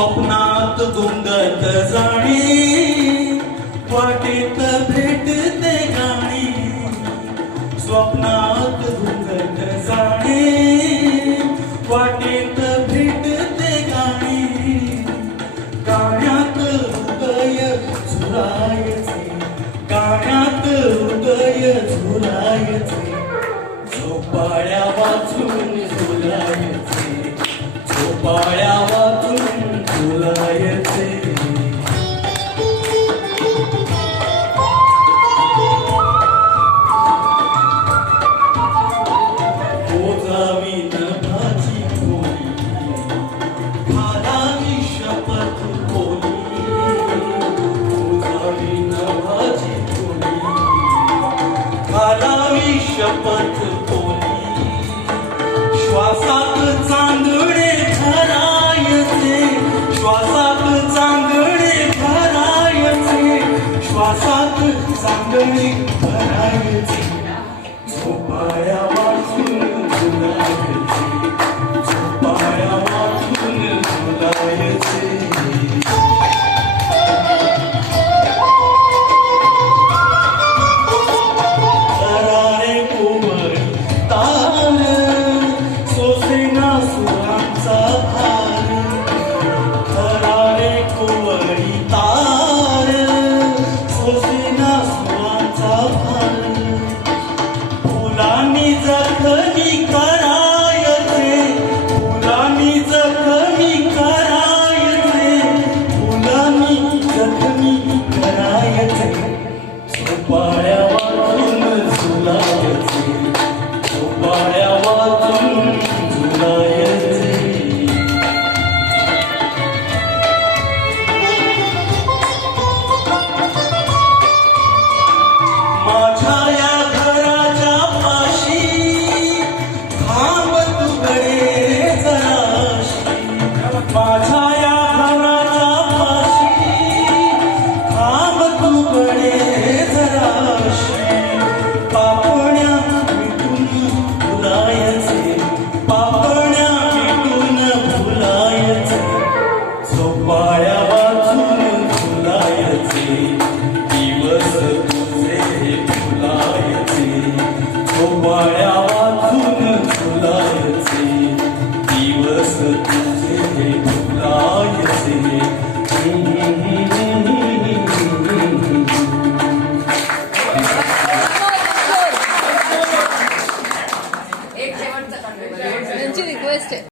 स्वप्नात गुंगत जाणे, वाटेत भेटते गाणी. स्वप्नात गुंगत जाणे, वाटेत भेटते गाणी. गाण्यात हृदय झुलायचे, गाण्यात हृदय झुलायचे. झोपाळ्या वाचून झुलायचे, झोपाळ्या वाचून झुलायचे. ओजावी नभाची खोली, घालावी शपथ बोली. ओजावी नभाची खोली, घालावी शपथ बोली. श्वासात चांदणे भरायचे, श्वासात चांदणे भरायचे, श्वासात चांदणे भरायचे. झोपाळ्या वाचून झुलायचे, झोपाळ्या वाचून झुलायचे. तरारे कोमल तान, सोसेना सुरांचा भार. तरारे कोवळी तार, सोसेना सुरांचा भार. फुलांनी जखमी करायचे, फुलांनी जखमी करायचे, फुलांनी जखमी करायचे. झोपाळ्या वाचून झुलायचे, झोपाळ्या वाचून झुलायचे. माझ्या या घराच्या पाशी थांब तू गडे जराशी. माझ्या या घराच्या पाशी थांब तू गडे जराशी. पापण्या मिटून फुलायचे,